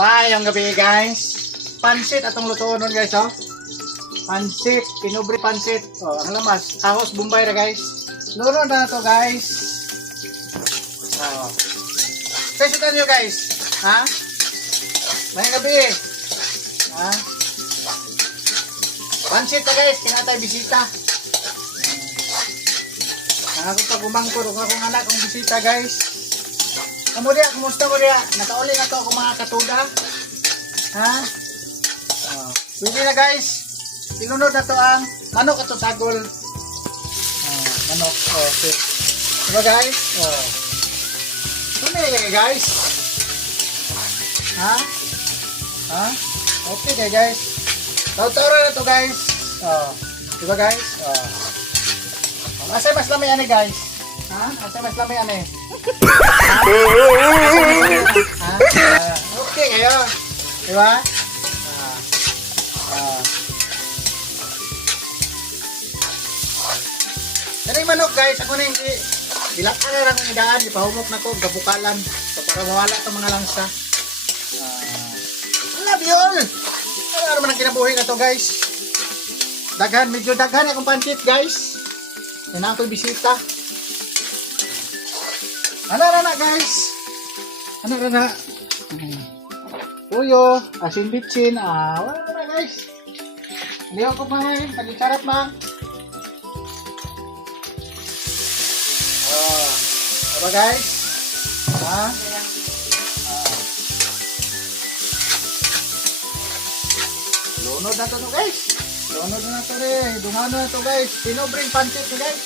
Mayong gabi guys. Pansit atong lutoon nun guys, oh. Pansit, pinubre pansit. Oh, ang lamas, ahos Bombay ra guys. Luto na to guys. Oh. Pesitan nyo guys. Ha? Mayong gabi. Ha? Pansit na guys, kinatay bisita. Ako pa gumangkor kung akong anak kong bisita guys. Kamu dia, kumusta mo dia? Nakauli na to ako mga katuda. Ha? Oh. Pwede na guys. Sinunod na to ang manok at sagol. Manok. Okay. Diba guys? Oh. Sumi guys. Ha? Ha? Okay na guys. Taw-taw na to guys. Oh. Diba guys? Oh. Asay mas lamay ani guys. Ha? Asay mas lamay ani. Okay kayo. Diba? Yan yung manok guys. Ako na yung bilatan na lang yung idaan. Ipahumok na ko. Gabukalan. So para mawala itong mga langsa. Love you all. Ano naman ang kinabuhi na to guys. Daghan. Medyo daghan akong pansit guys. Yan ang ako'y bisita. Ano na guys? Ano na? Uyo, asin bitsin. Wala na guys. Hindi ako kumain. Pag-ikarap man. Diba guys? Ha? Lunod na to guys. Lunod na to rin. Dungan na to guys. Pinobring pansit to guys.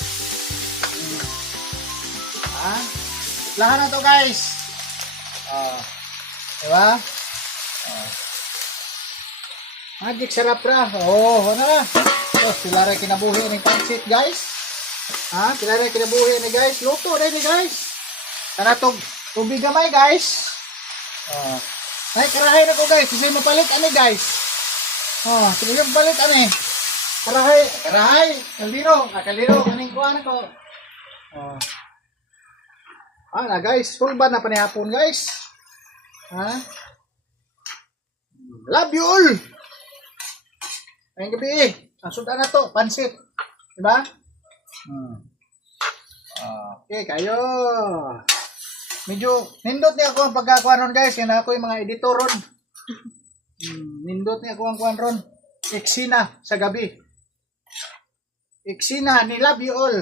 Ha? Lahat na to guys. Diba? Magic sarap ra. Ano na? So, sila rin kinabuhi ng pansit guys. Ha? Sila rin kinabuhi ni guys. Luto rin ni guys. Kana tubig gamay guys. Ay, karahay na ko guys. Kasi mapalit ani guys. Sige yung palit ani. Karahay. Kaliro. Kaning kuha na ko. Na guys. Full ba na panihapon guys. Ha? Love you all. Ayun gabi ang sudan na to. Pansit. Diba? Okay, kayo. Medyo nindot niya ako ang pagkakuan ron guys. Yan ako yung mga editor ron. Nindot niya ako ang kuan ron. Eksina sa gabi. Eksina ni love you all.